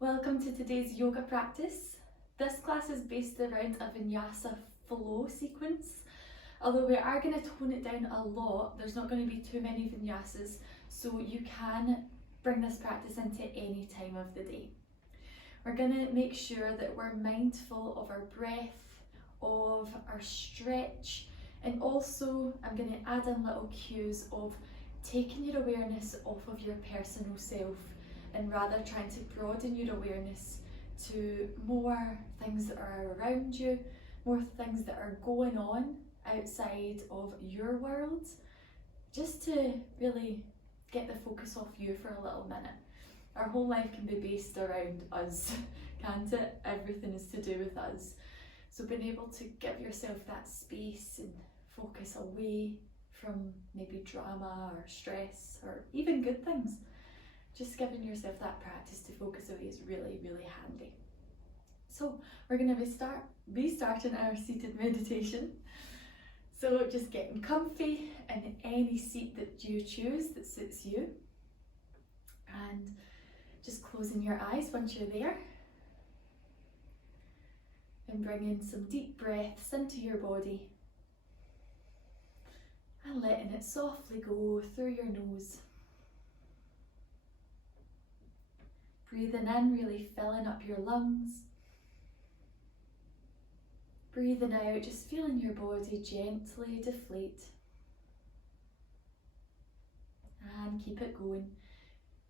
Welcome to today's yoga practice. This class is based around a vinyasa flow sequence. Although we are going to tone it down a lot, there's not going to be too many vinyasas, so you can bring this practice into any time of the day. We're going to make sure that we're mindful of our breath, of our stretch, and also I'm going to add in little cues of taking your awareness off of your personal self and rather trying to broaden your awareness to more things that are around you, more things that are going on outside of your world, just to really get the focus off you for a little minute. Our whole life can be based around us, can't it? Everything is to do with us. So being able to give yourself that space and focus away from maybe drama or stress or even good things, just giving yourself that practice to focus away is really, really handy. So we're going to be starting our seated meditation. So just getting comfy in any seat that you choose that suits you, and just closing your eyes once you're there, and bringing some deep breaths into your body and letting it softly go through your nose. Breathing in, really filling up your lungs. Breathing out, just feeling your body gently deflate. And keep it going.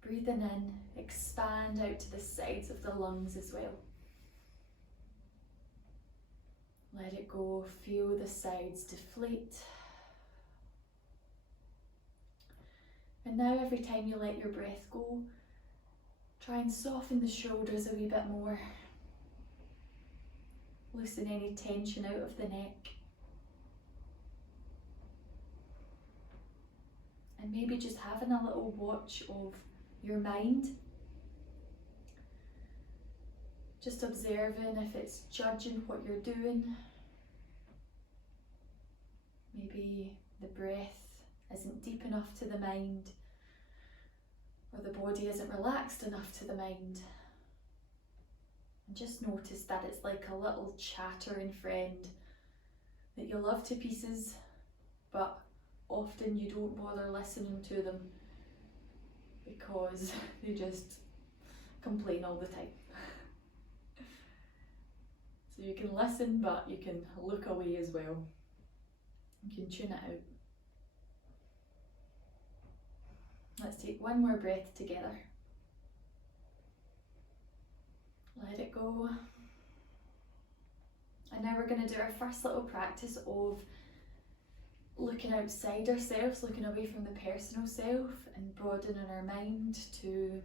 Breathing in, expand out to the sides of the lungs as well. Let it go, feel the sides deflate. And now every time you let your breath go, try and soften the shoulders a wee bit more. Loosen any tension out of the neck. And maybe just having a little watch of your mind. Just observing if it's judging what you're doing. Maybe the breath isn't deep enough to the mind, or the body isn't relaxed enough to the mind. And just notice that it's like a little chattering friend that you love to pieces, but often you don't bother listening to them because they just complain all the time. So you can listen, but you can look away as well. You can tune it out. Let's take one more breath together. Let it go. And now we're going to do our first little practice of looking outside ourselves, looking away from the personal self and broadening our mind to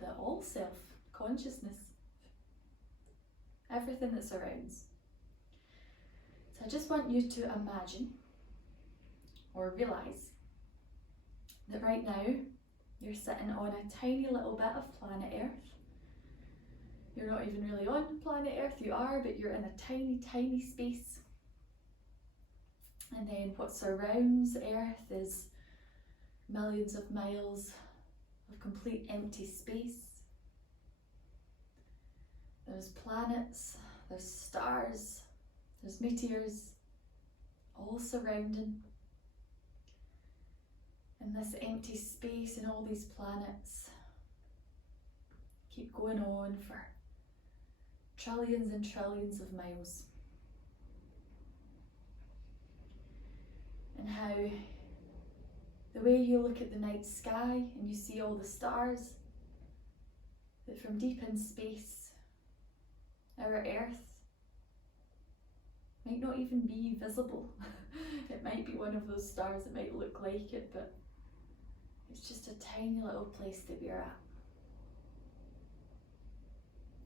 the all self, consciousness, everything that surrounds. So I just want you to imagine or realise that right now you're sitting on a tiny little bit of planet Earth. You're not even really on planet Earth, you are, but you're in a tiny, tiny space. And then what surrounds Earth is millions of miles of complete empty space. There's planets, there's stars, there's meteors, all surrounding. And this empty space and all these planets keep going on for trillions and trillions of miles. And how the way you look at the night sky and you see all the stars, that from deep in space, our Earth might not even be visible. It might be one of those stars, it might look like it, but it's just a tiny little place that we're at.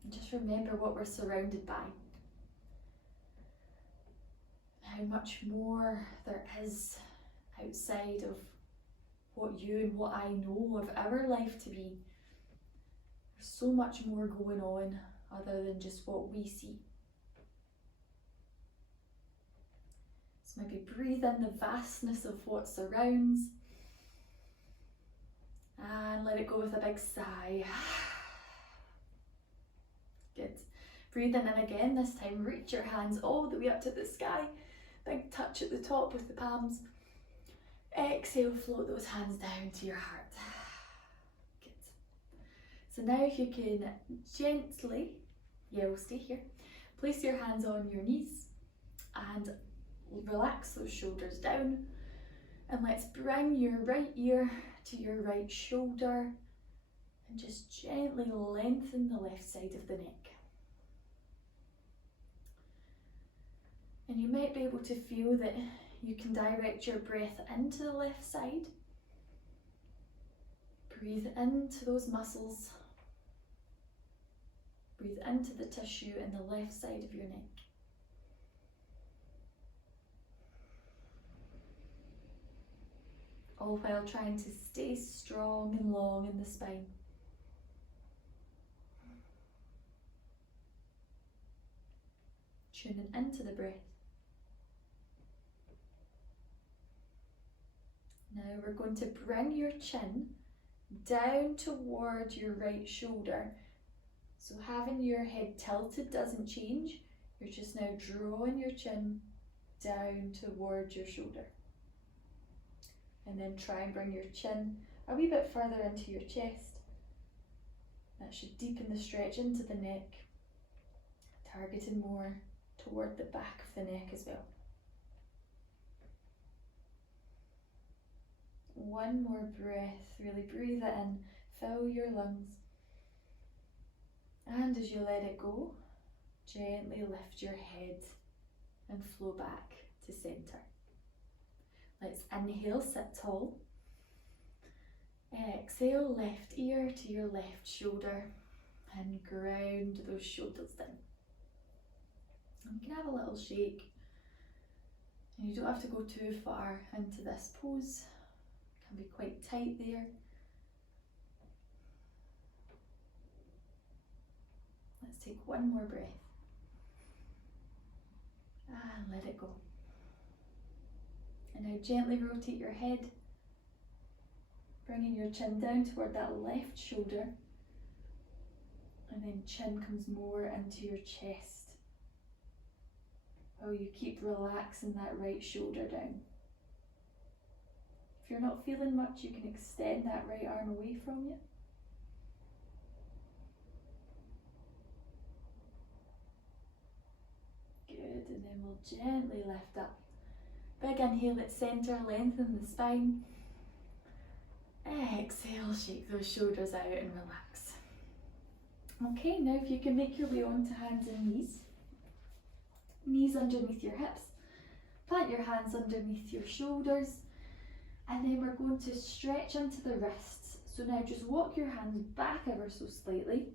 And just remember what we're surrounded by. How much more there is outside of what you and what I know of our life to be. There's so much more going on other than just what we see. So maybe breathe in the vastness of what surrounds and let it go with a big sigh. Breathe in and again, this time reach your hands all the way up to the sky. Big touch at the top with the palms. Exhale, float those hands down to your heart. Good. So now if you can gently, we'll stay here, place your hands on your knees and relax those shoulders down. And let's bring your right ear to your right shoulder and just gently lengthen the left side of the neck. And you might be able to feel that you can direct your breath into the left side. Breathe into those muscles. Breathe into the tissue in the left side of your neck. All while trying to stay strong and long in the spine. Tuning into the breath. Now we're going to bring your chin down toward your right shoulder. So having your head tilted doesn't change. You're just now drawing your chin down toward your shoulder. And then try and bring your chin a wee bit further into your chest. That should deepen the stretch into the neck, targeting more toward the back of the neck as well. One more breath, really breathe it in, fill your lungs. And as you let it go, gently lift your head and flow back to centre. Let's inhale, sit tall. Exhale, left ear to your left shoulder and ground those shoulders down. And you can have a little shake. And you don't have to go too far into this pose. It can be quite tight there. Let's take one more breath. And let it go. And now gently rotate your head, bringing your chin down toward that left shoulder. And then chin comes more into your chest. While you keep relaxing that right shoulder down. If you're not feeling much, you can extend that right arm away from you. Good, and then we'll gently lift up. Big inhale at centre, lengthen the spine. Exhale, shake those shoulders out and relax. Okay, now if you can make your way onto hands and knees. Knees underneath your hips. Plant your hands underneath your shoulders. And then we're going to stretch into the wrists. So now just walk your hands back ever so slightly.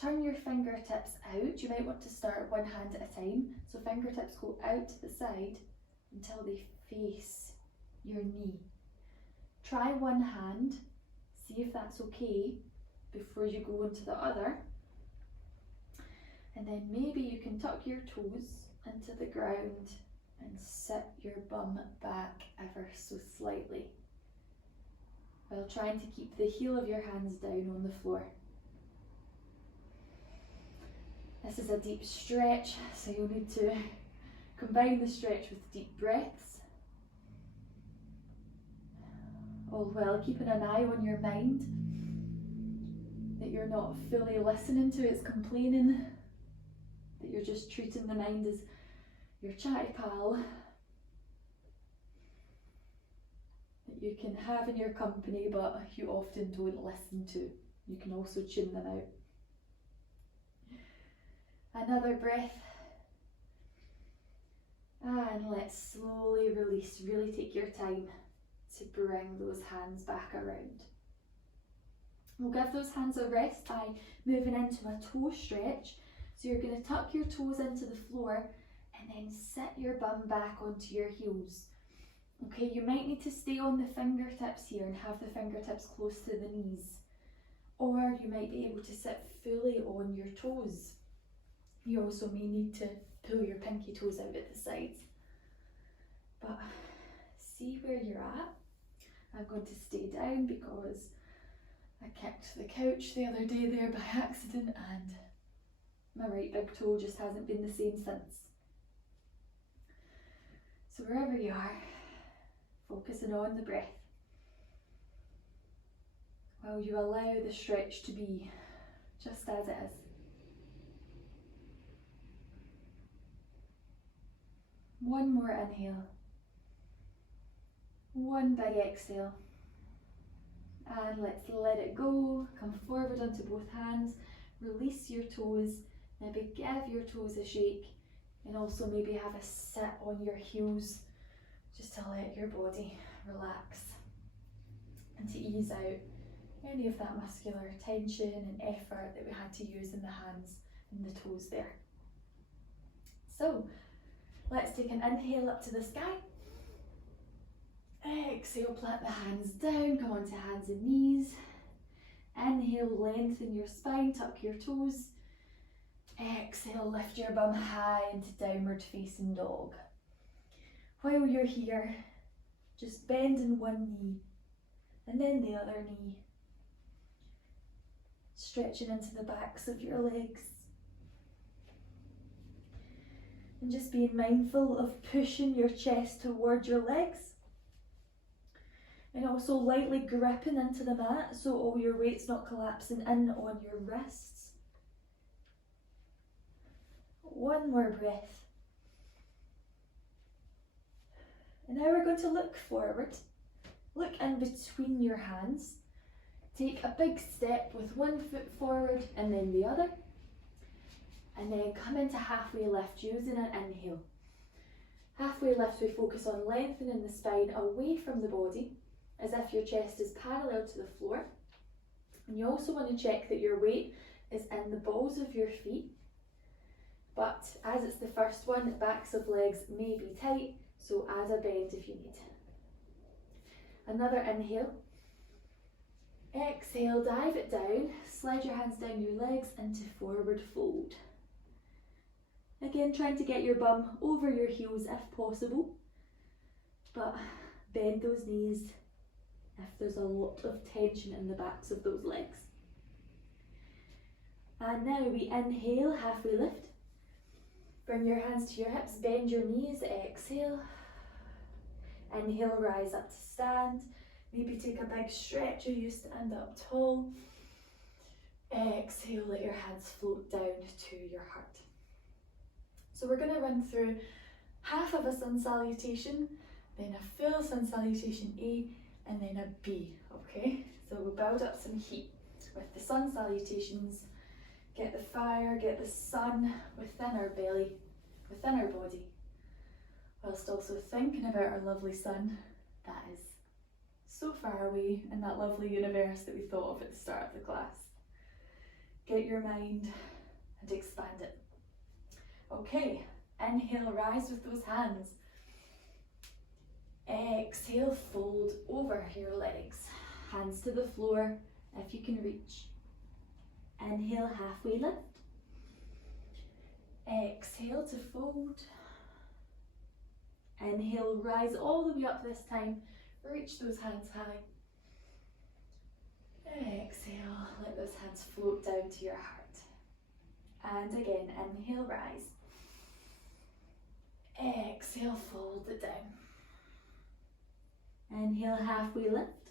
Turn your fingertips out. You might want to start one hand at a time. So fingertips go out to the side until they face your knee. Try one hand, see if that's okay before you go into the other. And then maybe you can tuck your toes into the ground and sit your bum back ever so slightly while trying to keep the heel of your hands down on the floor. This is a deep stretch, so you'll need to combine the stretch with deep breaths, all while keeping an eye on your mind, that you're not fully listening to its complaining, that you're just treating the mind as your chatty pal that you can have in your company but you often don't listen to. You can also tune them out. Another breath. And let's slowly release. Really take your time to bring those hands back around. We'll give those hands a rest by moving into a toe stretch. So you're going to tuck your toes into the floor and then sit your bum back onto your heels. Okay, you might need to stay on the fingertips here and have the fingertips close to the knees. Or you might be able to sit fully on your toes. You also may need to pull your pinky toes out at the sides. But see where you're at. I'm going to stay down because I kicked the couch the other day there by accident and My right big toe just hasn't been the same since. So wherever you are, focusing on the breath, while you allow the stretch to be just as it is. One more inhale. One big exhale. And let's let it go. Come forward onto both hands. Release your toes. Maybe give your toes a shake. And also maybe have a sit on your heels just to let your body relax and to ease out any of that muscular tension and effort that we had to use in the hands and the toes there. So let's take an inhale up to the sky. Exhale, plant the hands down, come onto hands and knees. Inhale, lengthen your spine, tuck your toes. Exhale, lift your bum high into downward facing dog. While you're here, just bend in one knee and then the other knee. Stretching into the backs of your legs. And just being mindful of pushing your chest towards your legs. And also lightly gripping into the mat so all your weight's not collapsing in on your wrists. One more breath. And now we're going to look forward. Look in between your hands. Take a big step with one foot forward and then the other. And then come into halfway lift using an inhale. Halfway lift, we focus on lengthening the spine away from the body, as if your chest is parallel to the floor. And you also want to check that your weight is in the balls of your feet. But as it's the first one, the backs of legs may be tight, so add a bend if you need. Another inhale. Exhale, dive it down. Slide your hands down your legs into forward fold. Again, trying to get your bum over your heels if possible, but bend those knees if there's a lot of tension in the backs of those legs. And now we inhale, halfway lift. Bring your hands to your hips, bend your knees, exhale. Inhale, rise up to stand. Maybe take a big stretch or you stand up tall. Exhale, let your hands float down to your heart. So we're going to run through half of a sun salutation, then a full sun salutation A, and then a B, okay? So we'll build up some heat with the sun salutations, get the fire, get the sun within our belly, within our body, whilst also thinking about our lovely sun that is so far away in that lovely universe that we thought of at the start of the class. Get your mind and expand it. Okay, inhale, rise with those hands. Exhale, fold over your legs. Hands to the floor if you can reach. Inhale, halfway lift. Exhale to fold. Inhale, rise all the way up this time. Reach those hands high. Exhale, let those hands float down to your heart. And again, inhale, rise. Exhale, fold it down. Inhale, halfway lift.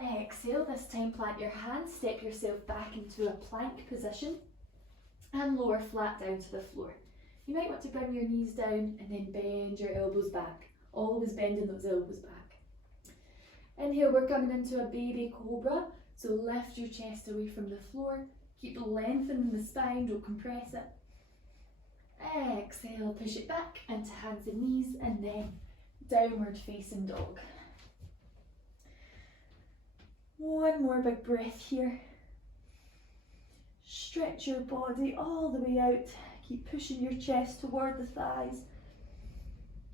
Exhale, this time plant your hands, step yourself back into a plank position and lower flat down to the floor. You might want to bring your knees down and then bend your elbows back. Always bending those elbows back. Inhale, we're coming into a baby cobra. So lift your chest away from the floor. Keep lengthening the spine, don't compress it. Exhale, push it back into hands and knees and then downward facing dog. One more big breath here. Stretch your body all the way out. Keep pushing your chest toward the thighs.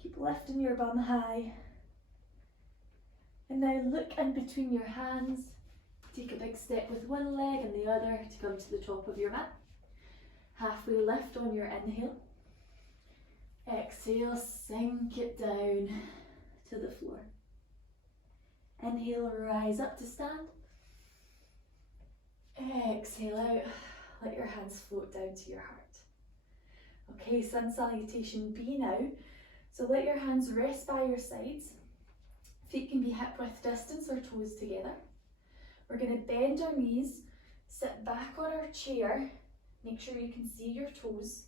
Keep lifting your bum high. And now look in between your hands. Take a big step with one leg and the other to come to the top of your mat. Halfway lift on your inhale. Exhale, sink it down to the floor. Inhale, rise up to stand. Exhale out, let your hands float down to your heart. Okay, sun salutation B now. So let your hands rest by your sides. Feet can be hip width distance or toes together. We're going to bend our knees, sit back on our chair, make sure you can see your toes,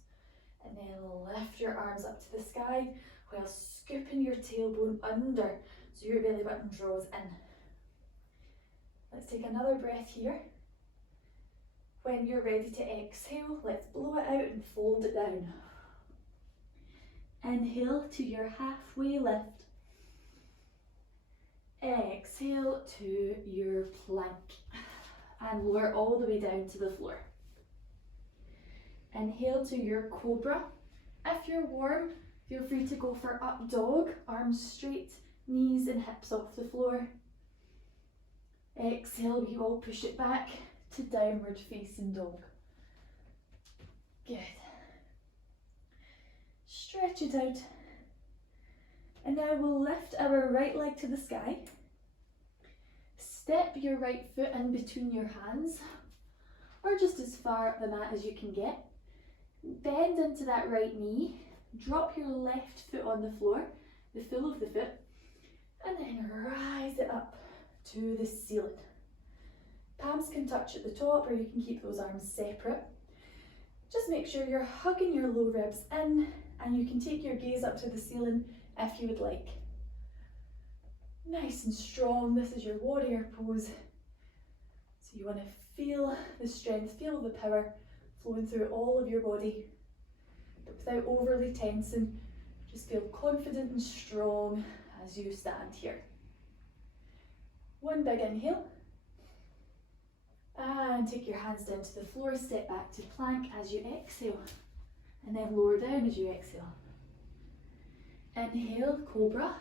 and then lift your arms up to the sky while scooping your tailbone under so your belly button draws in. Let's take another breath here. When you're ready to exhale, let's blow it out and fold it down. Inhale to your halfway lift. Exhale to your plank and lower all the way down to the floor. Inhale to your cobra. If you're warm, feel free to go for up dog, arms straight, knees and hips off the floor. Exhale, we all push it back to downward facing dog. Good. Stretch it out. And now we'll lift our right leg to the sky. Step your right foot in between your hands, or just as far up the mat as you can get. Bend into that right knee, drop your left foot on the floor, the full of the foot, and then rise it up to the ceiling. Palms can touch at the top, or you can keep those arms separate. Just make sure you're hugging your low ribs in, and you can take your gaze up to the ceiling if you would like. Nice and strong, this is your warrior pose. So you want to feel the strength, feel the power flowing through all of your body, but without overly tensing. Just feel confident and strong as you stand here. One big inhale. And take your hands down to the floor, step back to plank as you exhale, and then lower down as you exhale. Inhale, cobra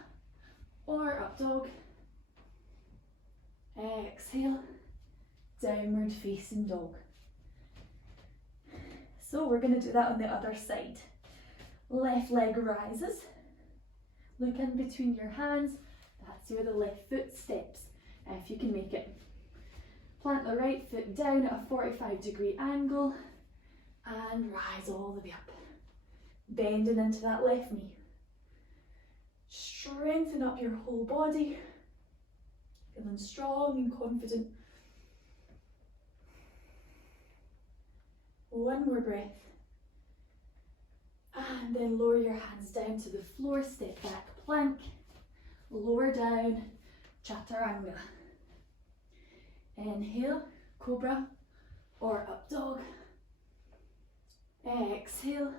or up dog. Exhale, downward facing dog. So we're going to do that on the other side. Left leg rises. Look in between your hands. That's where the left foot steps, if you can make it. Plant the right foot down at a 45-degree angle and rise all the way up. Bending into that left knee. Strengthen up your whole body. Feeling strong and confident. One more breath. And then lower your hands down to the floor, step back, plank, lower down, chaturanga. Inhale, cobra or up dog. Exhale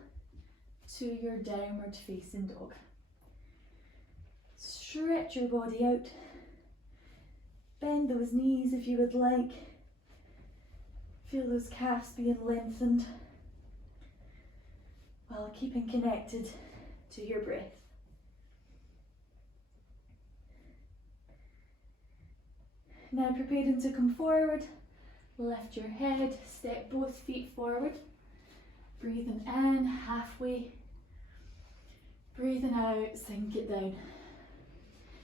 to your downward facing dog. Stretch your body out. Bend those knees if you would like. Feel those calves being lengthened while keeping connected to your breath. Now preparing to come forward, lift your head, step both feet forward, breathing in halfway, breathing out, sink it down.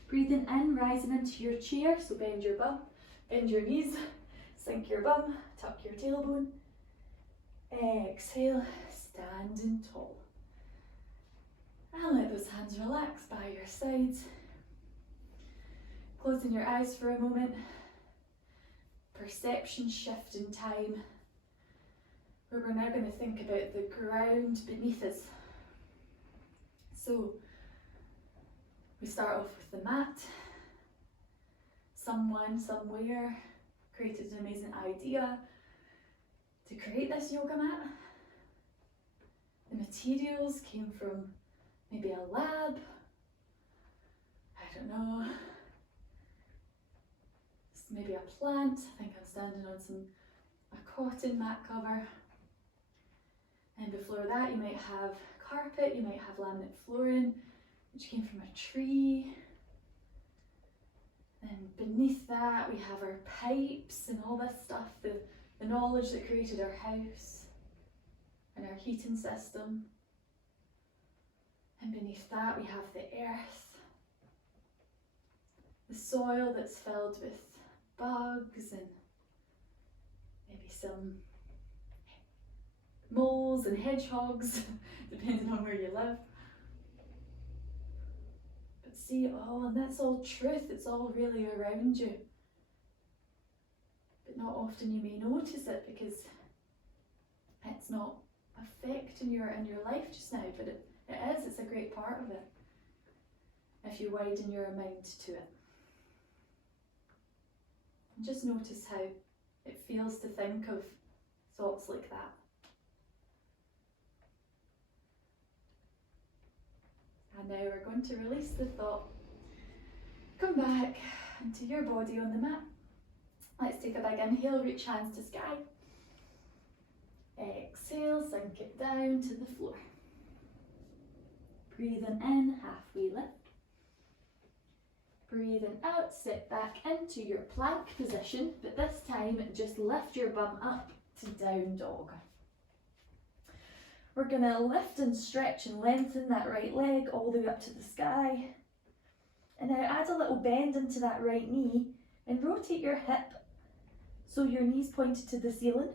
Breathing in, rising into your chair, so bend your bum, bend your knees, sink your bum, tuck your tailbone. Exhale, standing tall. And let those hands relax by your sides. Closing your eyes for a moment. Perception shift in time, where we're now going to think about the ground beneath us. So we start off with the mat. Someone, somewhere created an amazing idea to create this yoga mat. The materials came from maybe a lab, I don't know, it's maybe a plant. I think I'm standing on a cotton mat cover. And before that you might have carpet, you might have laminate flooring, which came from a tree. And beneath that we have our pipes and all this stuff, the knowledge that created our house and our heating system. And beneath that we have the earth, the soil that's filled with bugs and maybe some moles and hedgehogs, depending on where you live. But see, oh, and that's all truth, it's all really around you. But not often you may notice it because it's not affecting your life just now, but it is, it's a great part of it if you widen your mind to it. And just notice how it feels to think of thoughts like that. And now we're going to release the thought. Come back into your body on the mat. Let's take a big inhale, reach hands to sky. Exhale, sink it down to the floor. Breathing in, halfway lift. Breathing out, sit back into your plank position, but this time just lift your bum up to down dog. We're going to lift and stretch and lengthen that right leg all the way up to the sky. And now add a little bend into that right knee and rotate your hip so your knee's pointed to the ceiling.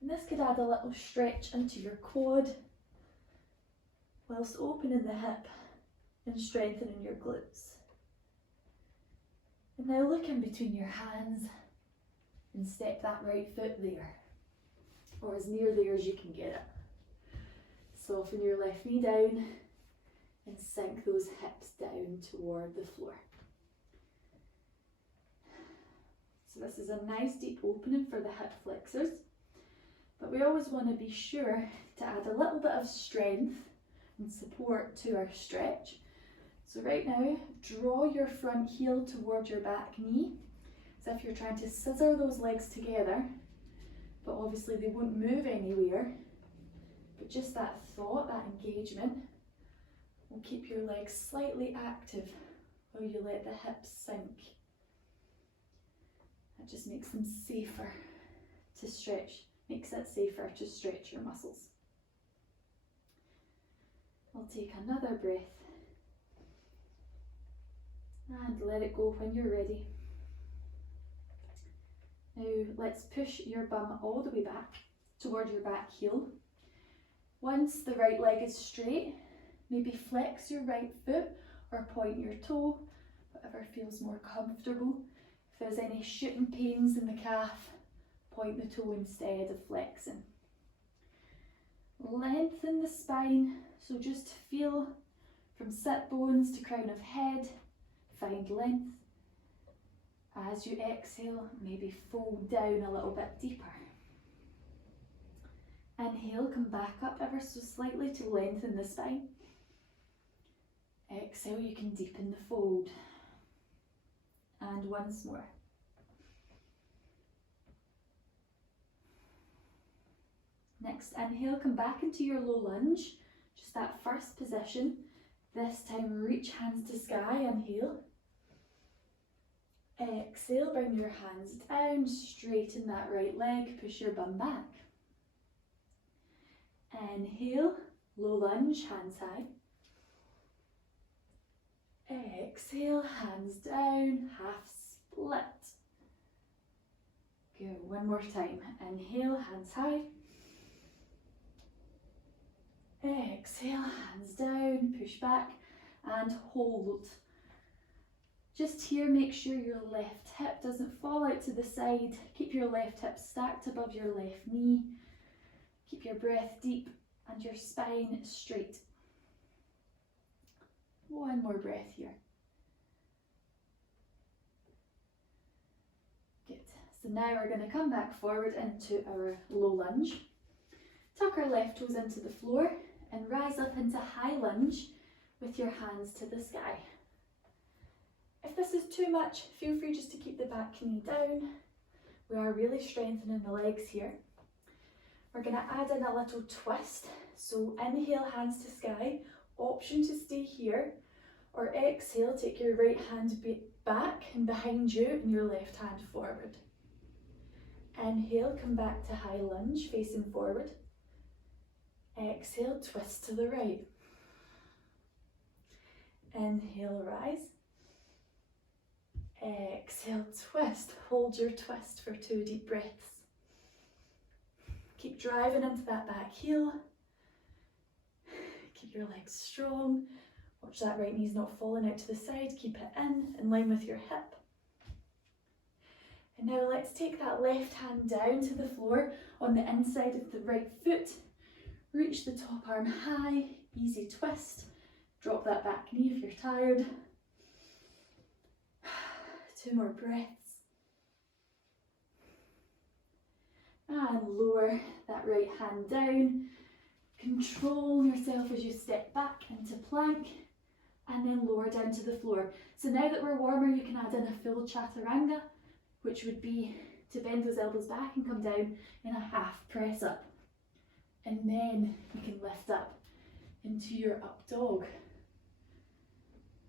And this could add a little stretch into your quad whilst opening the hip and strengthening your glutes. And now look in between your hands and step that right foot there, or as near there as you can get it. Soften your left knee down and sink those hips down toward the floor. So this is a nice deep opening for the hip flexors, but we always want to be sure to add a little bit of strength and support to our stretch. So right now, draw your front heel toward your back knee, as if you're trying to scissor those legs together, but obviously they won't move anywhere. But just that thought, that engagement, will keep your legs slightly active while you let the hips sink. That just makes them safer to stretch, makes it safer to stretch your muscles. I'll take another breath and let it go when you're ready. Now let's push your bum all the way back toward your back heel. Once the right leg is straight, maybe flex your right foot or point your toe, whatever feels more comfortable. If there's any shooting pains in the calf, point the toe instead of flexing. Lengthen the spine, so just feel from sit bones to crown of head, find length. As you exhale, maybe fold down a little bit deeper. Inhale, come back up ever so slightly to lengthen the spine. Exhale, you can deepen the fold. And once more. Next, inhale, come back into your low lunge, just that first position. This time, reach hands to sky, inhale. Exhale, bring your hands down, straighten that right leg, push your bum back. Inhale, low lunge, hands high. Exhale, hands down, half split. Good, one more time. Inhale, hands high. Exhale, hands down, push back and hold. Just here, make sure your left hip doesn't fall out to the side. Keep your left hip stacked above your left knee. Keep your breath deep and your spine straight. One more breath here. Good. So now we're going to come back forward into our low lunge. Tuck our left toes into the floor and rise up into high lunge with your hands to the sky. If this is too much, feel free just to keep the back knee down. We are really strengthening the legs here. We're going to add in a little twist. So inhale, hands to sky, option to stay here, or exhale, take your right hand back and behind you and your left hand forward. Inhale, come back to high lunge, facing forward. Exhale, twist to the right. Inhale, rise. Exhale, twist. Hold your twist for 2 deep breaths. Keep driving into that back heel. Keep your legs strong. Watch that right knee's not falling out to the side. Keep it in line with your hip. And now let's take that left hand down to the floor on the inside of the right foot. Reach the top arm high, easy twist. Drop that back knee if you're tired. 2 more breaths. And lower that right hand down. Control yourself as you step back into plank and then lower down to the floor. So now that we're warmer, you can add in a full chaturanga, which would be to bend those elbows back and come down in a half press up. And then you can lift up into your up dog.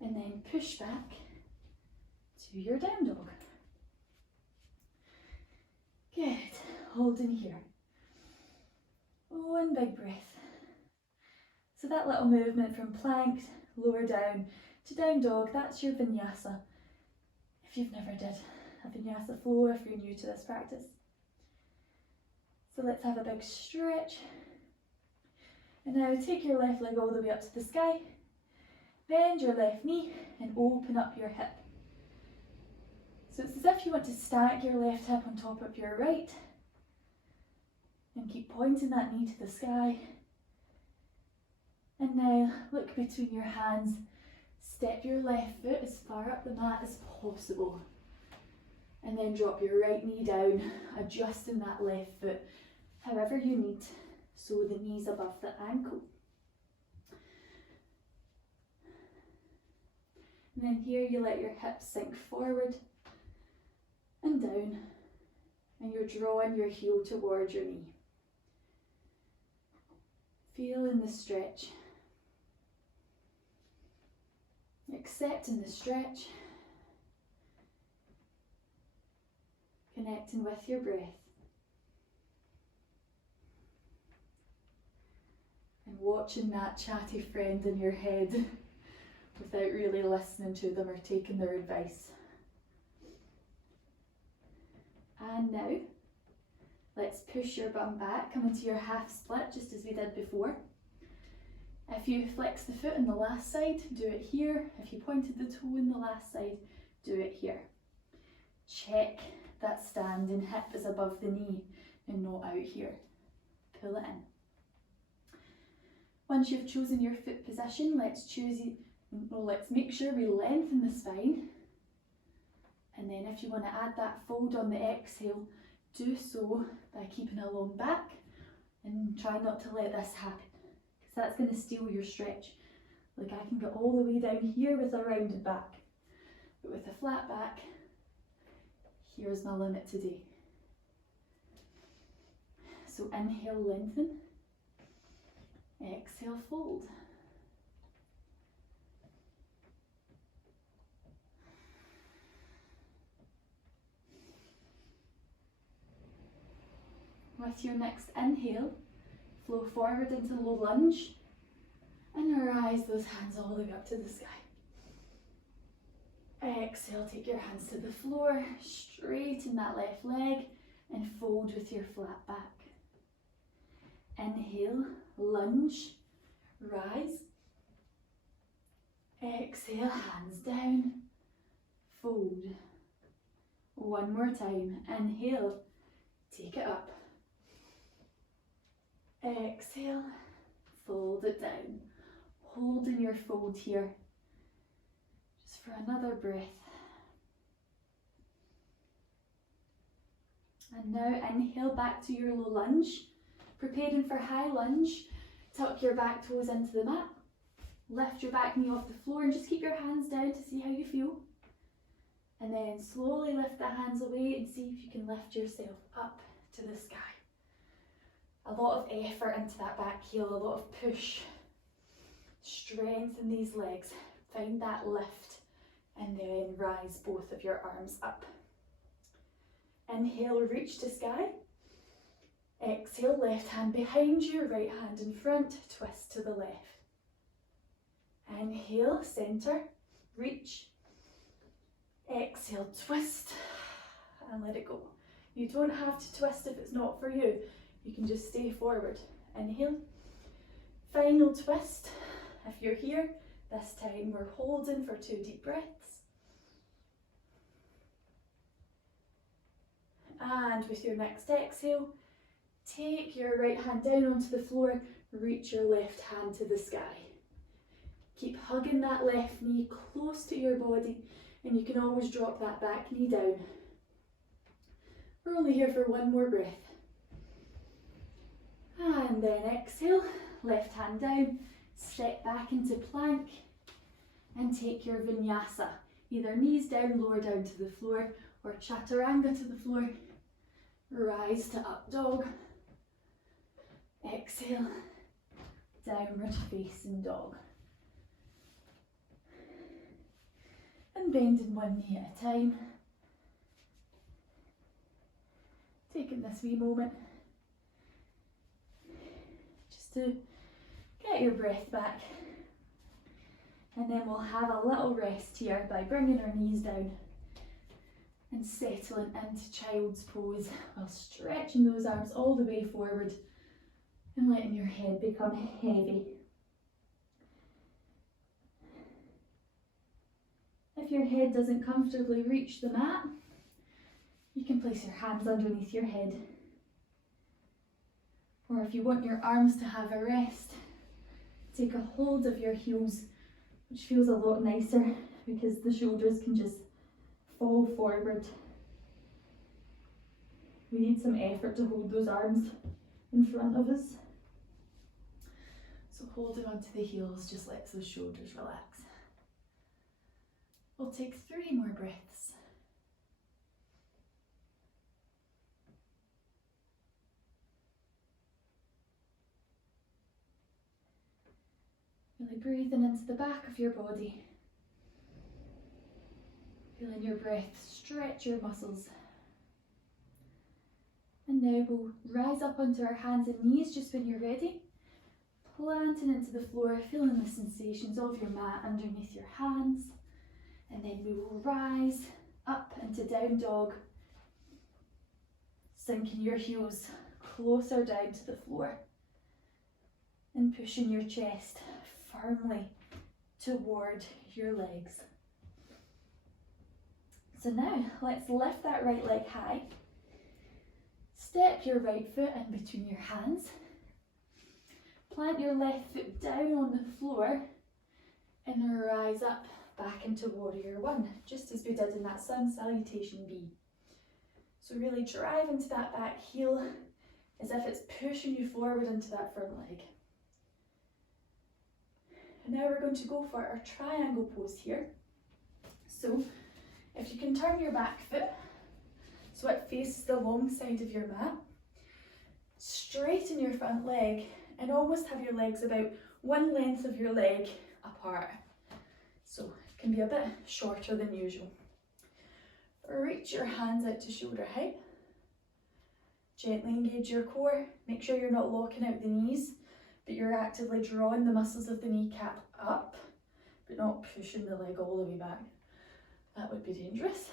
And then push back to your down dog. Good. Hold in here. One big breath. So that little movement from plank, lower down to down dog, that's your vinyasa. If you've never did a vinyasa flow, if you're new to this practice. So let's have a big stretch. And now take your left leg all the way up to the sky. Bend your left knee and open up your hip. So it's as if you want to stack your left hip on top of your right. And keep pointing that knee to the sky. And now look between your hands. Step your left foot as far up the mat as possible. And then drop your right knee down, adjusting that left foot however you need, so the knee's above the ankle. And then here you let your hips sink forward and down, and you're drawing your heel towards your knee. Feeling the stretch. Accepting the stretch. Connecting with your breath. And watching that chatty friend in your head without really listening to them or taking their advice. And now, let's push your bum back, come into your half split just as we did before. If you flex the foot on the last side, do it here. If you pointed the toe on the last side, do it here. Check that standing hip is above the knee and not out here. Pull it in. Once you've chosen your foot position, let's make sure we lengthen the spine. And then if you want to add that fold on the exhale, do so by keeping a long back and try not to let this happen, because that's going to steal your stretch. Like I can get all the way down here with a rounded back, but with a flat back, here's my limit today. So inhale, lengthen. Exhale, fold. With your next inhale, flow forward into low lunge and rise those hands all the way up to the sky. Exhale, take your hands to the floor, straighten that left leg and fold with your flat back. Inhale, lunge, rise. Exhale, hands down, fold. One more time, inhale, take it up. Exhale, fold it down. Holding your fold here, just for another breath. And now inhale back to your low lunge. Preparing for high lunge, tuck your back toes into the mat. Lift your back knee off the floor and just keep your hands down to see how you feel. And then slowly lift the hands away and see if you can lift yourself up to the sky. A lot of effort into that back heel, a lot of push. Strengthen these legs, find that lift, and then rise both of your arms up. Inhale, reach to sky. Exhale, left hand behind you, right hand in front, twist to the left. Inhale, center, reach. Exhale, twist, and let it go. You don't have to twist if it's not for you. You can just stay forward. Inhale. Final twist. If you're here, this time we're holding for 2 deep breaths. And with your next exhale, take your right hand down onto the floor, reach your left hand to the sky. Keep hugging that left knee close to your body, and you can always drop that back knee down. We're only here for 1 more breath. And then exhale, left hand down, step back into plank, and take your vinyasa. Either knees down, lower down to the floor, or chaturanga to the floor. Rise to up dog. Exhale, downward facing dog. And bending one knee at a time. Taking this wee moment just to get your breath back. And then we'll have a little rest here by bringing our knees down and settling into child's pose while stretching those arms all the way forward and letting your head become heavy. If your head doesn't comfortably reach the mat, you can place your hands underneath your head. Or if you want your arms to have a rest, take a hold of your heels, which feels a lot nicer because the shoulders can just fall forward. We need some effort to hold those arms in front of us. So holding onto the heels just lets those shoulders relax. We'll take 3 more breaths. Really breathing into the back of your body. Feeling your breath stretch your muscles. And now we'll rise up onto our hands and knees just when you're ready. Planting into the floor, feeling the sensations of your mat underneath your hands. And then we will rise up into down dog, sinking your heels closer down to the floor and pushing your chest firmly toward your legs. So now let's lift that right leg high, step your right foot in between your hands, plant your left foot down on the floor and rise up back into warrior 1, just as we did in that sun salutation B. So really drive into that back heel as if it's pushing you forward into that front leg. And now we're going to go for our triangle pose here. So if you can turn your back foot so it faces the long side of your mat, straighten your front leg and almost have your legs about one length of your leg apart. So it can be a bit shorter than usual. Reach your hands out to shoulder height. Gently engage your core. Make sure you're not locking out the knees, but you're actively drawing the muscles of the kneecap up, but not pushing the leg all the way back. That would be dangerous.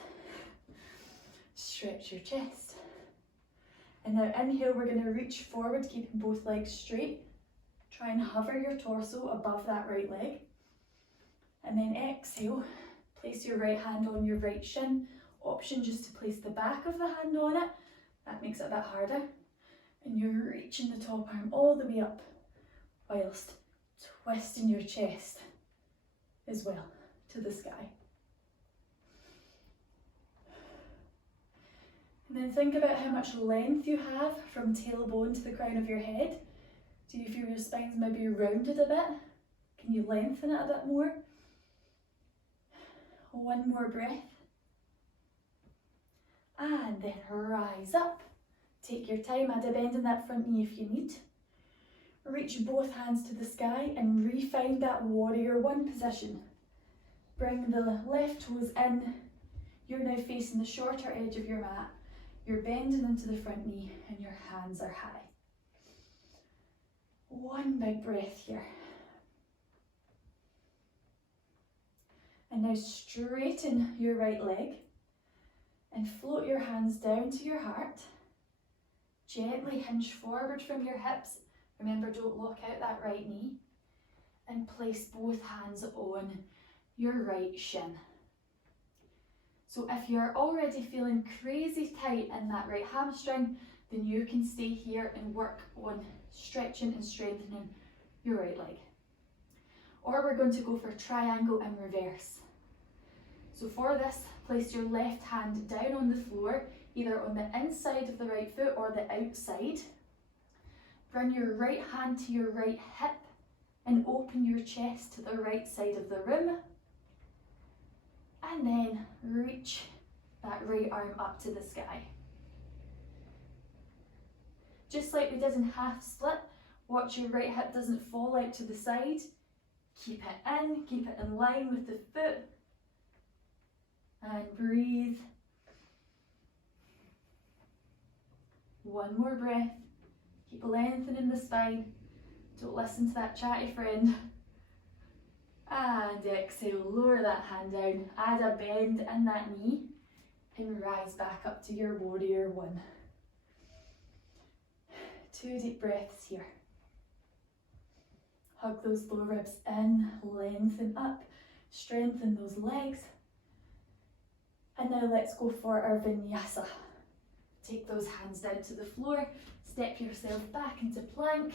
Stretch your chest. And now inhale, we're going to reach forward, keeping both legs straight. Try and hover your torso above that right leg. And then exhale, place your right hand on your right shin. Option just to place the back of the hand on it. That makes it a bit harder. And you're reaching the top arm all the way up whilst twisting your chest as well to the sky. And then think about how much length you have from tailbone to the crown of your head. Do you feel your spine's maybe rounded a bit? Can you lengthen it a bit more? 1 more breath. And then rise up. Take your time, add a bend in that front knee if you need. Reach both hands to the sky and refine that warrior 1 position. Bring the left toes in. You're now facing the shorter edge of your mat. You're bending into the front knee and your hands are high. 1 big breath here. And now straighten your right leg and float your hands down to your heart Gently hinge forward from your hips. Remember, don't lock out that right knee. And place both hands on your right shin. So if you're already feeling crazy tight in that right hamstring, then you can stay here and work on stretching and strengthening your right leg. Or we're going to go for triangle in reverse. So for this, place your left hand down on the floor, either on the inside of the right foot or the outside. Bring your right hand to your right hip and open your chest to the right side of the room. And then reach that right arm up to the sky. Just like we did in half split, watch your right hip doesn't fall out to the side. Keep it in line with the foot. And breathe. One more breath. Keep lengthening the spine. Don't listen to that chatty friend. And exhale, lower that hand down. Add a bend in that knee and rise back up to your warrior one. 2 deep breaths here. Hug those low ribs in, lengthen up, strengthen those legs. And now let's go for our vinyasa. Take those hands down to the floor, step yourself back into plank,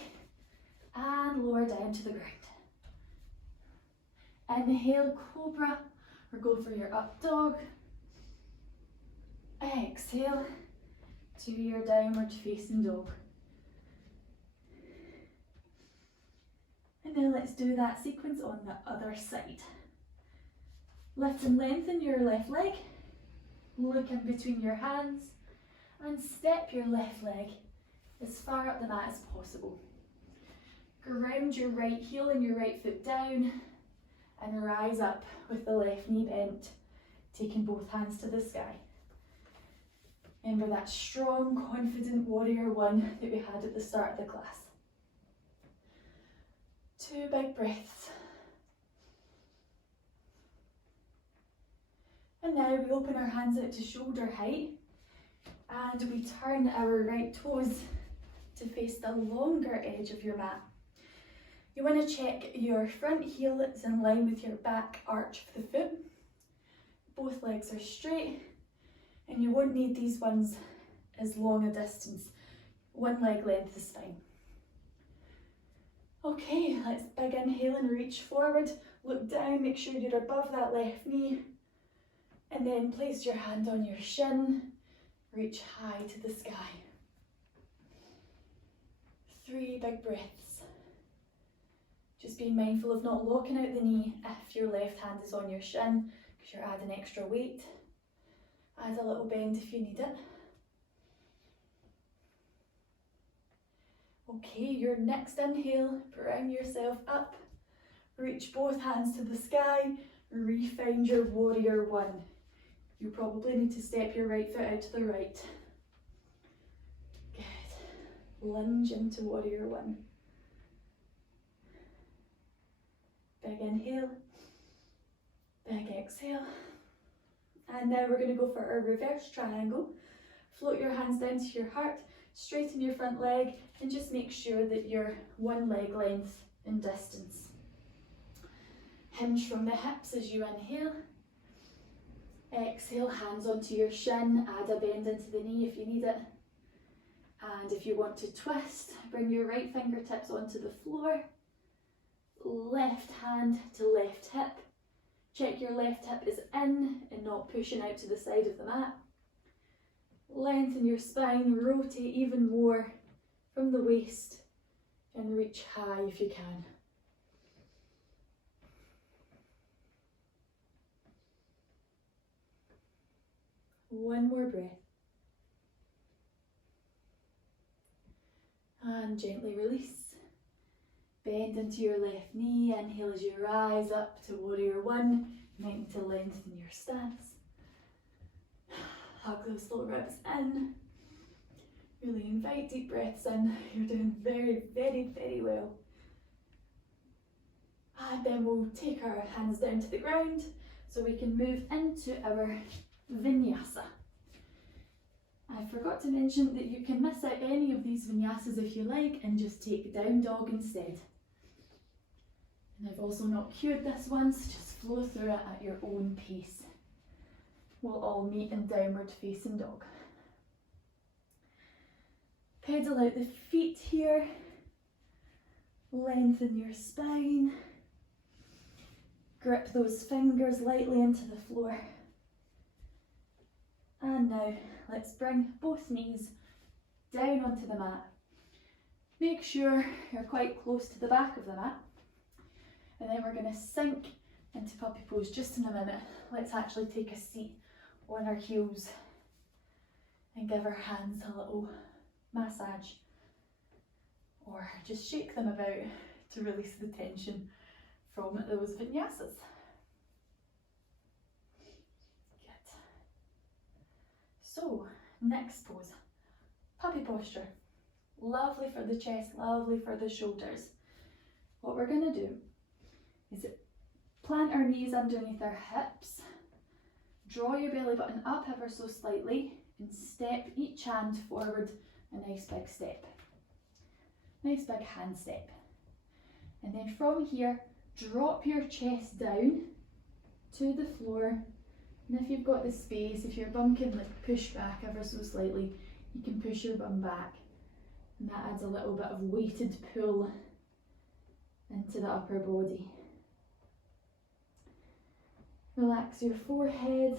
and lower down to the ground. Inhale, cobra, or go for your up dog. Exhale to your downward facing dog. And now let's do that sequence on the other side. Lift and lengthen your left leg. Look in between your hands and step your left leg as far up the mat as possible. Ground your right heel and your right foot down and rise up with the left knee bent, taking both hands to the sky. Remember that strong, confident warrior one that we had at the start of the class. 2 big breaths. And now we open our hands out to shoulder height and we turn our right toes to face the longer edge of your mat. You want to check your front heel is in line with your back arch of the foot. Both legs are straight and you won't need these ones as long a distance. 1 leg length is fine. Okay, let's big inhale and reach forward. Look down, make sure you're above that left knee. And then place your hand on your shin. Reach high to the sky. 3 big breaths. Just being mindful of not locking out the knee if your left hand is on your shin, because you're adding extra weight. Add a little bend if you need it. Okay, your next inhale, bring yourself up. Reach both hands to the sky. Refind your warrior one. You probably need to step your right foot out to the right. Good. Lunge into warrior one. Big inhale. Big exhale. And now we're going to go for our reverse triangle. Float your hands down to your heart. Straighten your front leg and just make sure that you're 1 leg length in distance. Hinge from the hips as you inhale. Exhale, hands onto your shin, add a bend into the knee if you need it. And if you want to twist, bring your right fingertips onto the floor. Left hand to left hip. Check your left hip is in and not pushing out to the side of the mat. Lengthen your spine, rotate even more from the waist and reach high if you can. One more breath. And gently release. Bend into your left knee, inhale as you rise up to warrior one. You might need to lengthen your stance. Hug those low ribs in. Really invite deep breaths in. You're doing very, very, very well. And then we'll take our hands down to the ground so we can move into our vinyasa. I forgot to mention that you can miss out any of these vinyasas if you like and just take down dog instead. And I've also not cued this one, so just flow through it at your own pace. We'll all meet in downward facing dog. Pedal out the feet here, lengthen your spine, grip those fingers lightly into the floor. And now let's bring both knees down onto the mat. Make sure you're quite close to the back of the mat. And then we're going to sink into puppy pose just in a minute. Let's actually take a seat on our heels and give our hands a little massage, or just shake them about to release the tension from those vinyasas. Good. So, next pose, puppy posture. Lovely for the chest, lovely for the shoulders. What we're going to do is plant our knees underneath our hips, draw your belly button up ever so slightly, and step each hand forward, a nice big step. Nice big hand step. And then from here, drop your chest down to the floor. And if you've got the space, if your bum can push back ever so slightly, you can push your bum back. And that adds a little bit of weighted pull into the upper body. Relax your forehead.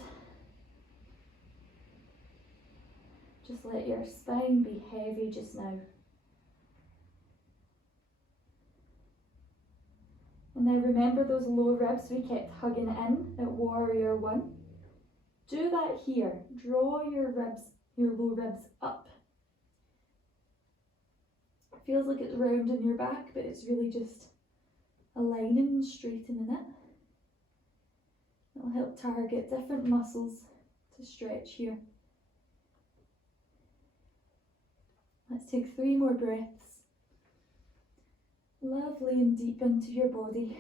Just let your spine be heavy just now. And now remember those low ribs we kept hugging in at warrior one? Do that here. Draw your ribs, your low ribs up. It feels like it's round in your back, but it's really just aligning and straightening it. It'll help target different muscles to stretch here. Let's take 3 more breaths. Lovely and deep into your body.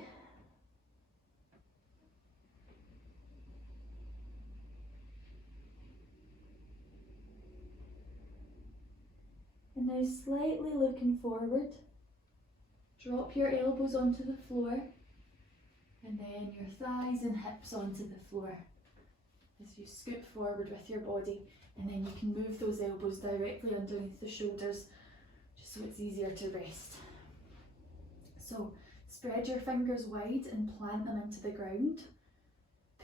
And now slightly looking forward, drop your elbows onto the floor, and then your thighs and hips onto the floor as you scoop forward with your body. And then you can move those elbows directly underneath the shoulders, just so it's easier to rest. So spread your fingers wide and plant them into the ground.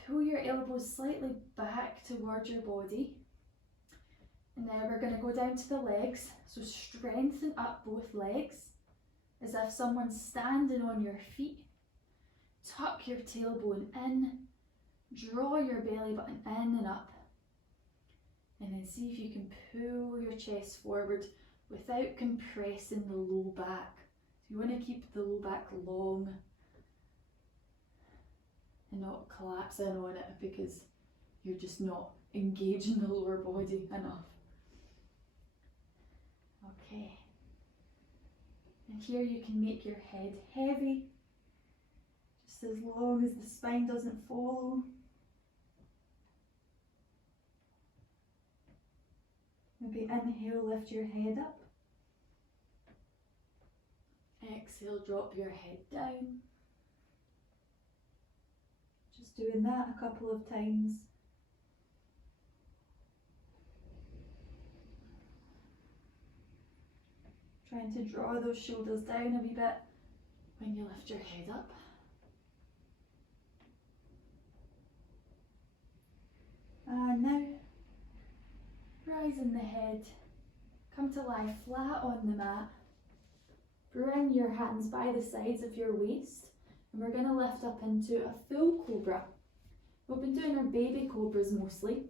Pull your elbows slightly back toward your body. And now we're going to go down to the legs. So strengthen up both legs as if someone's standing on your feet. Tuck your tailbone in. Draw your belly button in and up. And then see if you can pull your chest forward without compressing the low back. So you want to keep the low back long and not collapse in on it because you're just not engaging the lower body enough. Okay. And here you can make your head heavy, just as long as the spine doesn't follow. Maybe inhale, lift your head up. Exhale, drop your head down. Just doing that a couple of times. Trying to draw those shoulders down a wee bit when you lift your head up. And now, rise in the head, come to lie flat on the mat. Bring your hands by the sides of your waist, and we're going to lift up into a full cobra. We've been doing our baby cobras mostly.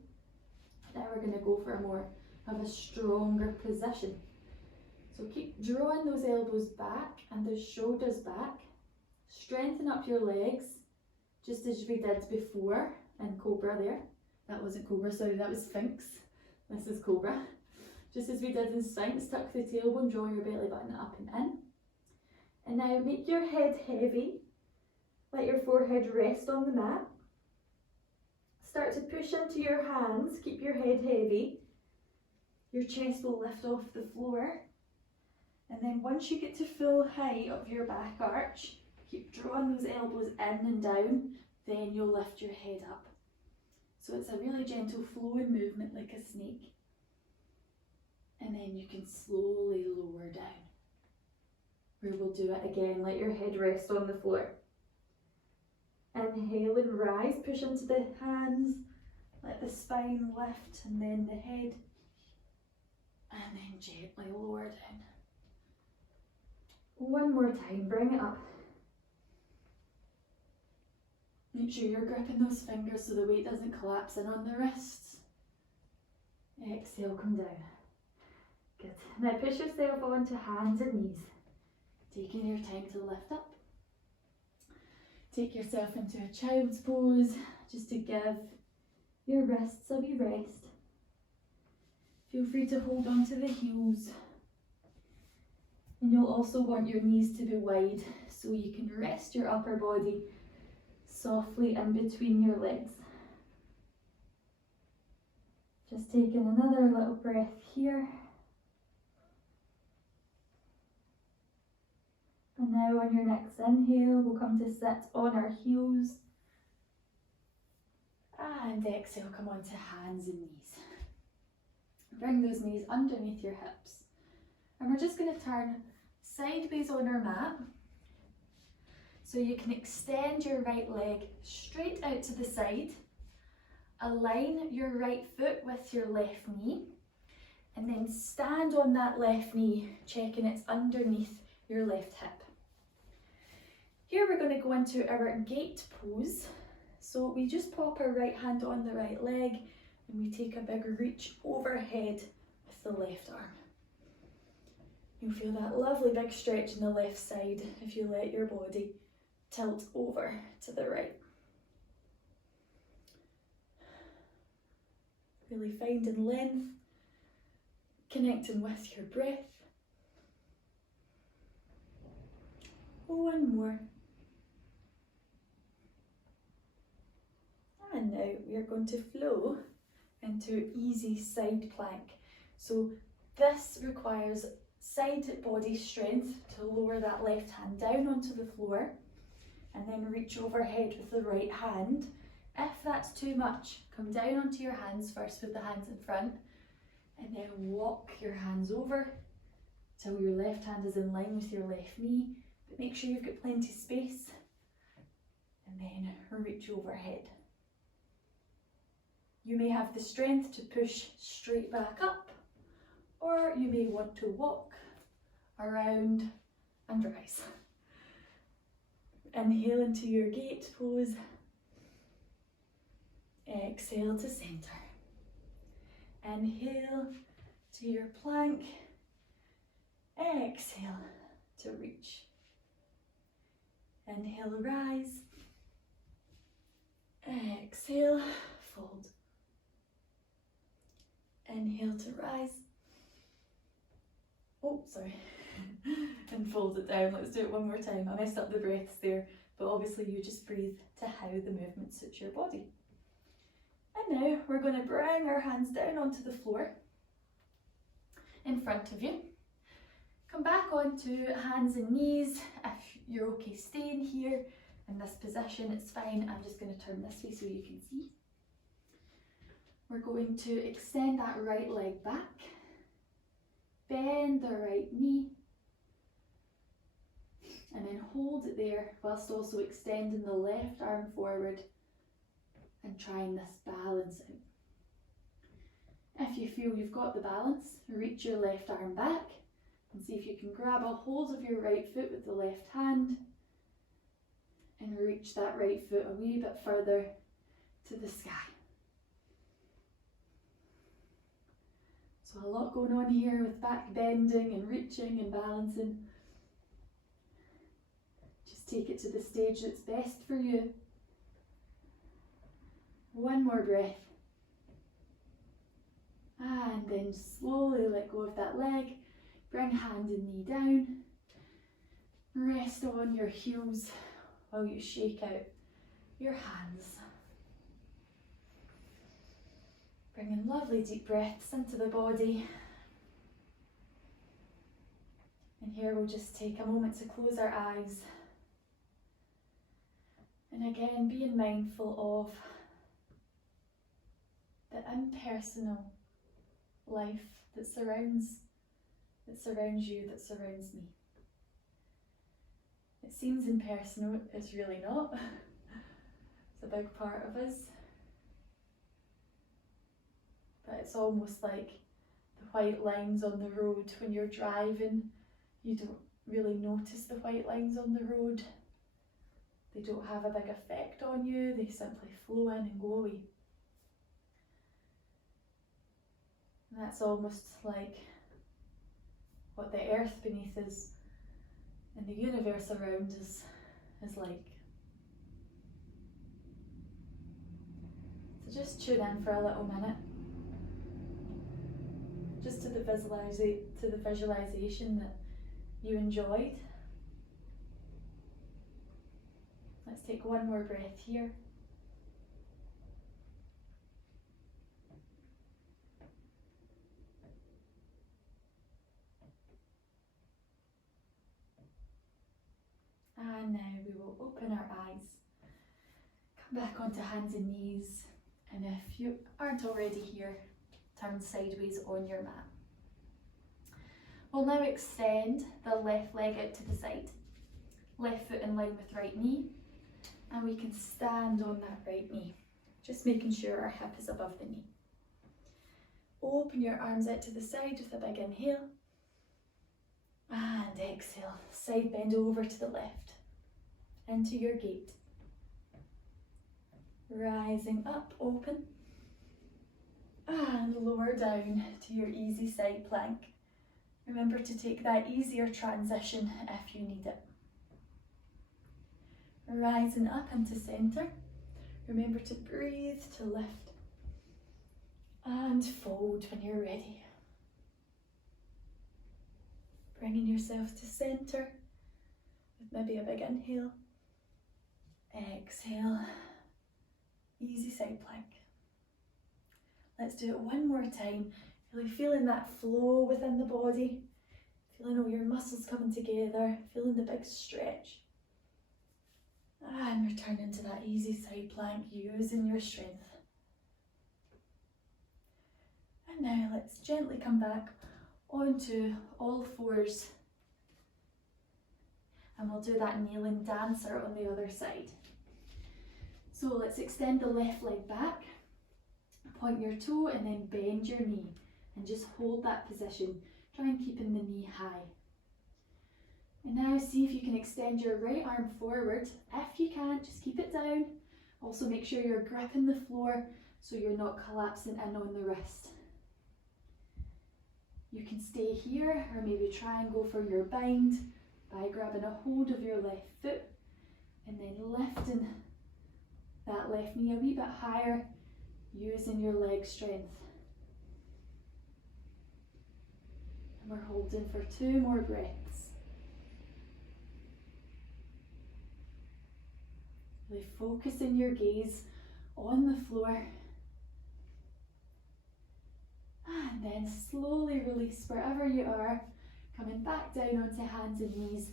Now we're going to go for a more of a stronger position. So keep drawing those elbows back and those shoulders back. Strengthen up your legs, just as we did before in cobra there. That wasn't cobra, sorry, that was sphinx. This is cobra. Just as we did in sphinx, tuck the tailbone, draw your belly button up and in. And now make your head heavy. Let your forehead rest on the mat. Start to push into your hands, keep your head heavy. Your chest will lift off the floor. And then once you get to full height of your back arch, keep drawing those elbows in and down, then you'll lift your head up. So it's a really gentle flowing movement like a snake. And then you can slowly lower down. Where we'll do it again, let your head rest on the floor. Inhale and rise, push into the hands, let the spine lift and then the head. And then gently lower down. One more time, bring it up. Make sure you're gripping those fingers so the weight doesn't collapse in on the wrists. Exhale, come down. Good. Now push yourself onto hands and knees. Taking your time to lift up. Take yourself into a child's pose just to give your wrists a wee rest. Feel free to hold on to the heels. And you'll also want your knees to be wide so you can rest your upper body softly in between your legs. Just taking another little breath here. And now on your next inhale, we'll come to sit on our heels. And exhale, come on to hands and knees. Bring those knees underneath your hips. And we're just going to turn sideways on our mat. So you can extend your right leg straight out to the side. Align your right foot with your left knee. And then stand on that left knee, checking it's underneath your left hip. Here we're going to go into our gate pose. So we just pop our right hand on the right leg and we take a big reach overhead with the left arm. You'll feel that lovely big stretch in the left side if you let your body tilt over to the right. Really finding length, connecting with your breath. One more. And now we are going to flow into easy side plank. So this requires side body strength to lower that left hand down onto the floor and then reach overhead with the right hand. If that's too much, come down onto your hands first with the hands in front and then walk your hands over till your left hand is in line with your left knee, but make sure you've got plenty of space and then reach overhead. You may have the strength to push straight back up, or you may want to walk around and rise. Inhale into your gate pose. Exhale to center. Inhale to your plank. Exhale to reach. Inhale, rise. Exhale, fold. Inhale to rise. Oh, sorry. And fold it down. Let's do it one more time. I messed up the breaths there, but obviously you just breathe to how the movement suits your body. And now we're going to bring our hands down onto the floor in front of you. Come back onto hands and knees. If you're okay staying here in this position, it's fine. I'm just going to turn this way so you can see. We're going to extend that right leg back, bend the right knee, and then hold it there whilst also extending the left arm forward and trying this balance out. If you feel you've got the balance, reach your left arm back and see if you can grab a hold of your right foot with the left hand and reach that right foot a wee bit further to the sky. So a lot going on here with back bending and reaching and balancing. Just take it to the stage that's best for you. One more breath. And then slowly let go of that leg. Bring hand and knee down. Rest on your heels while you shake out your hands. Bringing lovely deep breaths into the body. And here we'll just take a moment to close our eyes. And again, being mindful of the impersonal life that surrounds you, that surrounds me. It seems impersonal, it's really not. It's a big part of us. But it's almost like the white lines on the road when you're driving. You don't really notice the white lines on the road. They don't have a big effect on you, they simply flow in and go away. And that's almost like what the earth beneath us and the universe around us is like. So just tune in for a little minute, just to the visualization that you enjoyed. Let's take one more breath here. And now we will open our eyes, come back onto hands and knees, and if you aren't already here, turn sideways on your mat. We'll now extend the left leg out to the side, left foot in line with right knee, and we can stand on that right knee, just making sure our hip is above the knee. Open your arms out to the side with a big inhale, and exhale, side bend over to the left, into your gate. Rising up, open, and lower down to your easy side plank. Remember to take that easier transition if you need it. Rising up into centre. Remember to breathe to lift, and fold when you're ready. Bringing yourself to centre with maybe a big inhale. Exhale. Easy side plank. Let's do it one more time. Really feeling that flow within the body. Feeling all your muscles coming together. Feeling the big stretch. And returning to that easy side plank, using your strength. And now let's gently come back onto all fours. And we'll do that kneeling dancer on the other side. So let's extend the left leg back, point your toe and then bend your knee and just hold that position. Try and keeping the knee high. And now see if you can extend your right arm forward. If you can't, just keep it down. Also make sure you're gripping the floor so you're not collapsing in on the wrist. You can stay here or maybe try and go for your bind by grabbing a hold of your left foot and then lifting that left knee a wee bit higher, using your leg strength. And we're holding for 2 more breaths. Really focusing your gaze on the floor. And then slowly release wherever you are, coming back down onto hands and knees,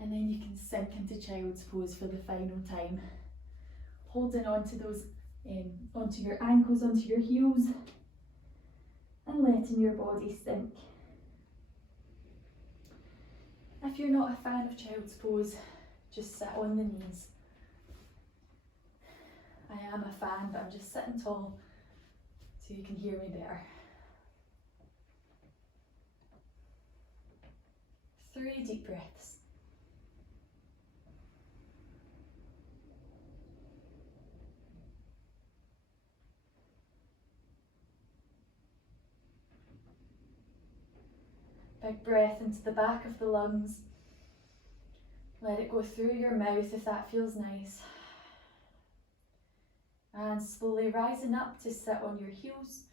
and then you can sink into child's pose for the final time. Holding onto those, onto your ankles, onto your heels, and letting your body sink. If you're not a fan of child's pose, just sit on the knees. I am a fan, but I'm just sitting tall so you can hear me better. 3 deep breaths. Big breath into the back of the lungs. Let it go through your mouth if that feels nice. And slowly rising up to sit on your heels,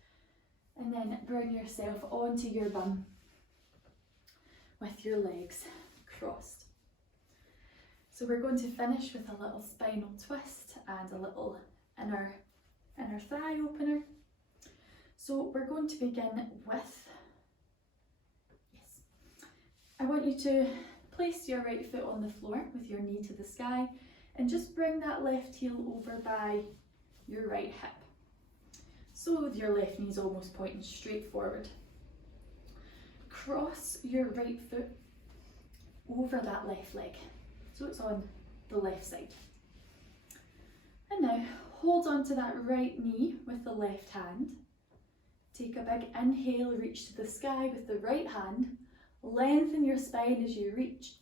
and then bring yourself onto your bum with your legs crossed. So we're going to finish with a little spinal twist and a little inner thigh opener. So we're going to begin with, yes, I want you to place your right foot on the floor with your knee to the sky and just bring that left heel over by your right hip. So with your left knee is almost pointing straight forward. Cross your right foot over that left leg, so it's on the left side. And now hold on to that right knee with the left hand. Take a big inhale, reach to the sky with the right hand. Lengthen your spine as you reach.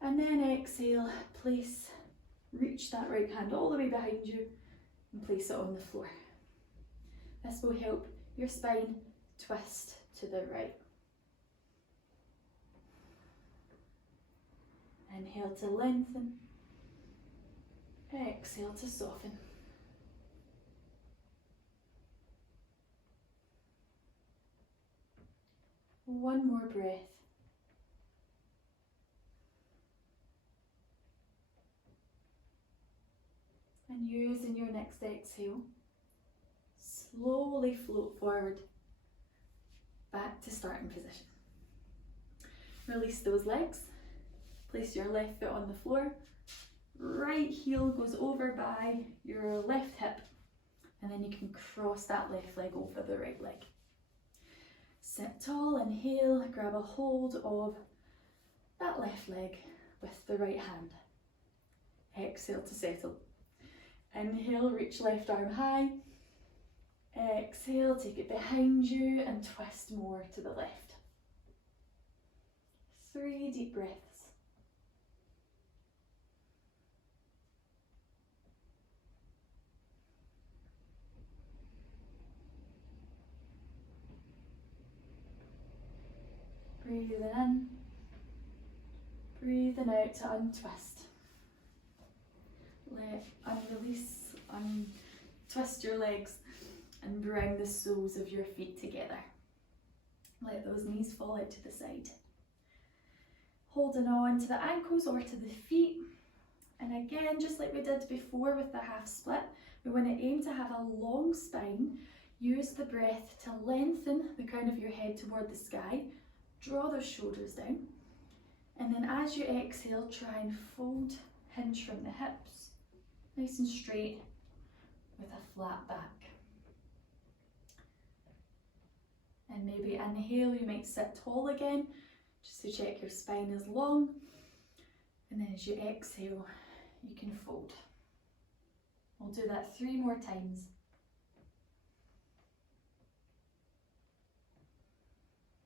And then exhale, reach that right hand all the way behind you and place it on the floor. This will help your spine twist to the right. Inhale to lengthen. Exhale to soften. One more breath. And using your next exhale, slowly float forward back to starting position. Release those legs. Place your left foot on the floor. Right heel goes over by your left hip, and then you can cross that left leg over the right leg. Sit tall, inhale, grab a hold of that left leg with the right hand. Exhale to settle. Inhale, reach left arm high. Exhale, take it behind you and twist more to the left. 3 deep breaths. Breathing in, breathing out to untwist. Untwist your legs and bring the soles of your feet together. Let those knees fall out to the side. Holding on to the ankles or to the feet. And again, just like we did before with the half split, we want to aim to have a long spine. Use the breath to lengthen the crown of your head toward the sky. Draw those shoulders down. And then as you exhale, try and fold, hinge from the hips, nice and straight with a flat back. And maybe inhale, you might sit tall again, just to check your spine is long. And then as you exhale, you can fold. We'll do that 3 more times.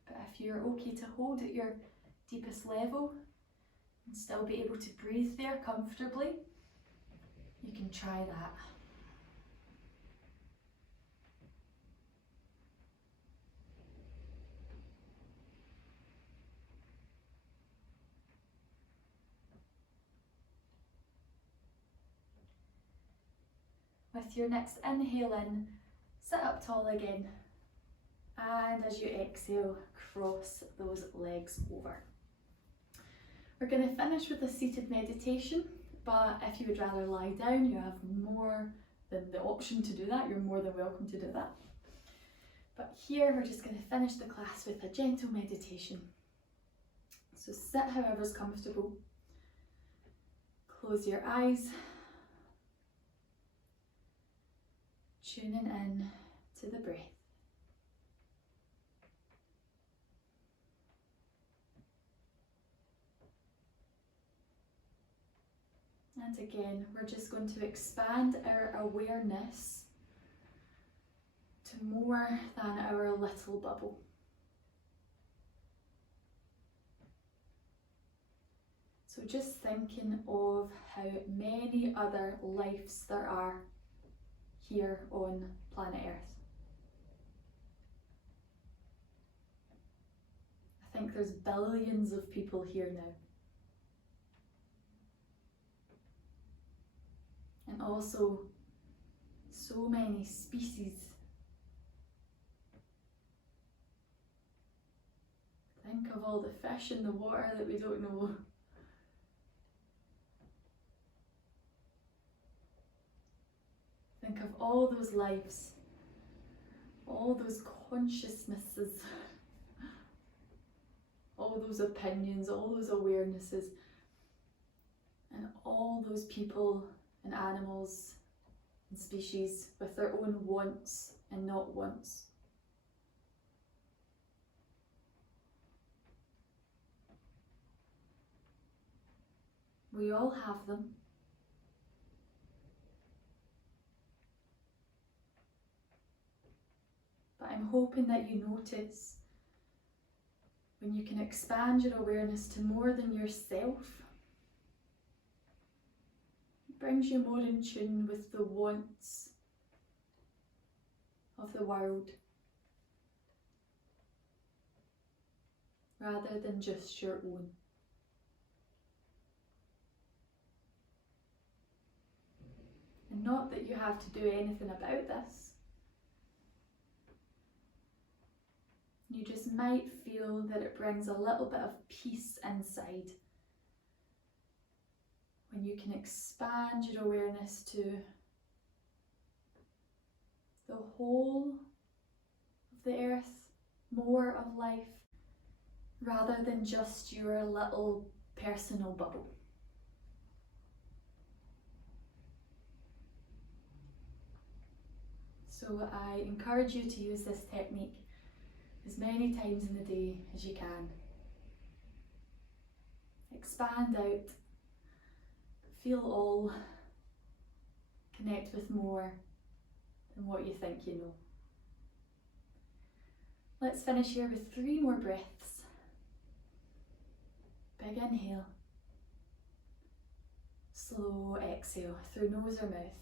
But if you're okay to hold at your deepest level and still be able to breathe there comfortably, you can try that. With your next inhale in, sit up tall again. And as you exhale, cross those legs over. We're going to finish with a seated meditation, but if you would rather lie down, you have more than the option to do that. You're more than welcome to do that. But here we're just going to finish the class with a gentle meditation. So sit however's comfortable. Close your eyes. Tuning in to the breath. And again, we're just going to expand our awareness to more than our little bubble. So just thinking of how many other lives there are here on planet Earth. I think there's billions of people here now. And also so many species. Think of all the fish in the water that we don't know. Think of all those lives, all those consciousnesses, all those opinions, all those awarenesses, and all those people and animals and species with their own wants and not wants. We all have them. But I'm hoping that you notice when you can expand your awareness to more than yourself. It brings you more in tune with the wants of the world, rather than just your own. And not that you have to do anything about this. You just might feel that it brings a little bit of peace inside when you can expand your awareness to the whole of the earth, more of life, rather than just your little personal bubble. So I encourage you to use this technique as many times in the day as you can. Expand out, feel all, connect with more than what you think you know. Let's finish here with 3 more breaths. Big inhale, slow exhale through nose or mouth.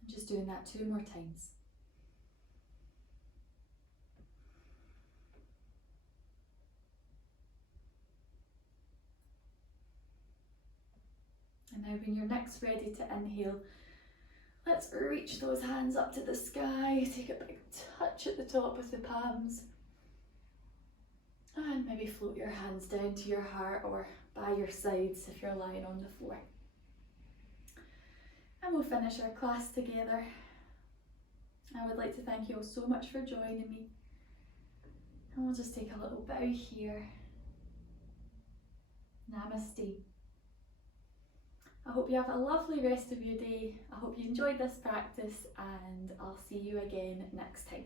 And just doing that 2 more times. And now when you're next ready to inhale, let's reach those hands up to the sky, take a big touch at the top with the palms, and maybe float your hands down to your heart or by your sides if you're lying on the floor. And we'll finish our class together. I would like to thank you all so much for joining me. And we'll just take a little bow here. Namaste. I hope you have a lovely rest of your day. I hope you enjoyed this practice, and I'll see you again next time.